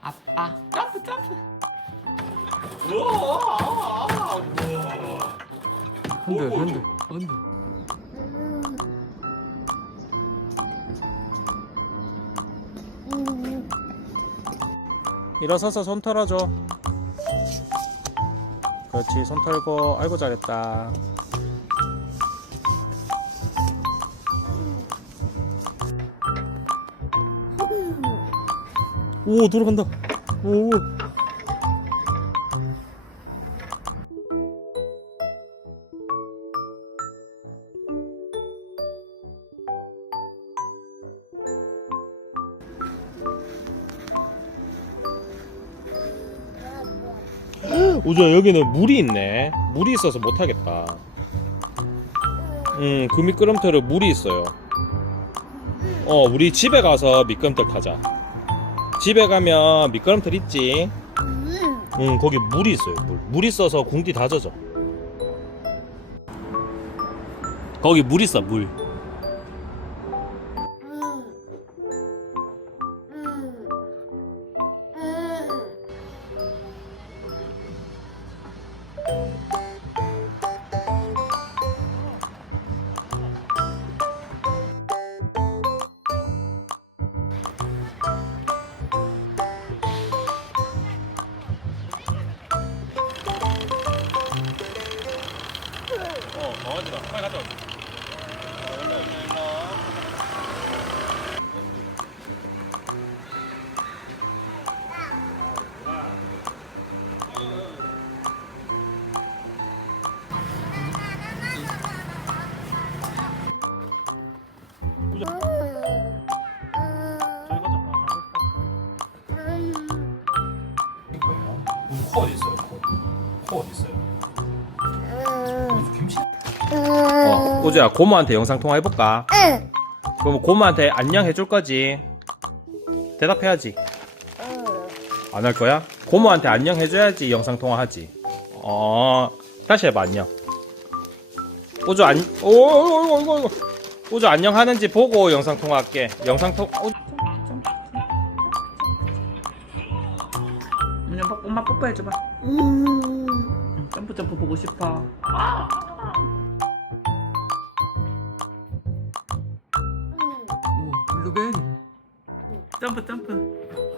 아빠 점프 점프 흔들 흔들 흔들 일어서서 손 털어줘. 그렇지, 손 털고. 아이고, 잘했다. 오, 돌아간다. 오. 우주야, 여기는 물이 있네. 물이 있어서 못하겠다. 음, 그 미끄럼틀에 물이 있어요. 어, 우리 집에 가서 미끄럼틀 타자. 집에 가면 미끄럼틀 있지? 응, 거기 물이 있어요. 물. 물 있어서 궁디 다 젖어. 거기 물 있어, 물. 강아지다. 빨리 가자. 코 어디 있어요? 코. 코 어디 있어요? 어, 우주야 고모한테 영상 통화 해볼까? 응. 그럼 고모한테 안녕 해줄 거지? 대답해야지. 안 할 거야? 고모한테 안녕 해줘야지 영상 통화하지. 어, 다시 해봐 안녕. 우주 안, 오, 오, 오, 오, 오. 우주 안녕 하는지 보고 영상 통화할게. 영상 통, 어, 엄마 뽀- 뽀뽀해줘봐 음. 응, 점프 점프 보고 싶어 오 루베리 점프 점프